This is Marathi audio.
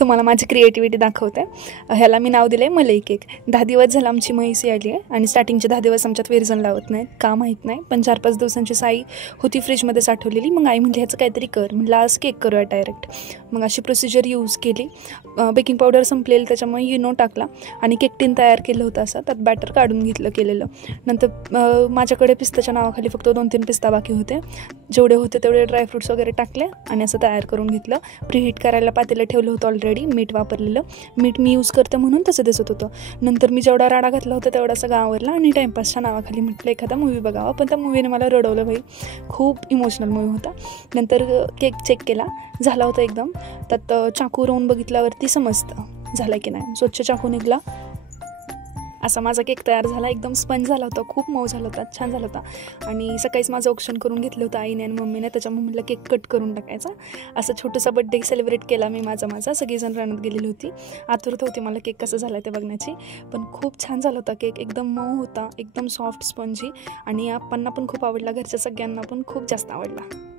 तुम्हाला माझी क्रिएटिव्हिटी दाखवते. ह्याला मी नाव दिलं आहे मलई केक. 10 दिवस झालं आमची म्हैसी आली आहे आणि स्टार्टिंगचे 10 दिवस आमच्यात विरजण लावत नाहीत, का माहीत नाही. पण 4-5 दिवसांची साई होती फ्रीजमध्ये साठवलेली. मग आई म्हणली ह्याचं काहीतरी कर. म्हणलं आज केक करूया डायरेक्ट. मग अशी प्रोसिजर यूज केली. बेकिंग पावडर संपलेली त्याच्यामुळे इनो टाकला आणि केक टीन तयार केलं होतं असं. त्यात बॅटर काढून केलेलं. नंतर माझ्याकडे पिस्ताच्या नावाखाली फक्त 2-3 पिस्ता बाकी होते. जेवढे होते तेवढे ड्रायफ्रूट्स वगैरे टाकले आणि असं तयार करून घेतलं. प्रीहीट करायला पातेलं ठेवलं होतं ऑलरेडी. मीठ वापरलेलं. मीठ मी यूज करते म्हणून तसं दिसत होतं. नंतर मी जेवढा राडा घातला होता तेवढा सगळा आवरला आणि टाईमपासच्या नावाखाली म्हटलं एखादा मूवी बघावा. पण त्या मूवीने मला रडवलं भाई. खूप इमोशनल मूवी होता. नंतर केक चेक केला, झाला होता एकदम. त्यात चाकू रोवून बघितल्यावरती समजतं झालं की नाही. स्वच्छ चाकू निघला. असा माझा केक तयार झाला. एकदम स्पंज झाला होता, खूप मऊ झाला होता, छान झाला होता. आणि सकाळीच माझं ऑप्शन करून घेतलं होतं आईने आणि मम्मीने. त्याच्यामुळे म्हटलं केक कट करून टाकायचा. असं छोटंसा बड्डे सेलिब्रेट केला मी माझा. सगळीजण रानात गेलेली होती. आतुरता होती मला केक कसं झाला ते बघण्याची. पण खूप छान झाला होता केक. एकदम मऊ होता, एकदम सॉफ्ट स्पंजी आणि आप्पांना पण खूप आवडला. घरच्या सगळ्यांना पण खूप जास्त आवडला.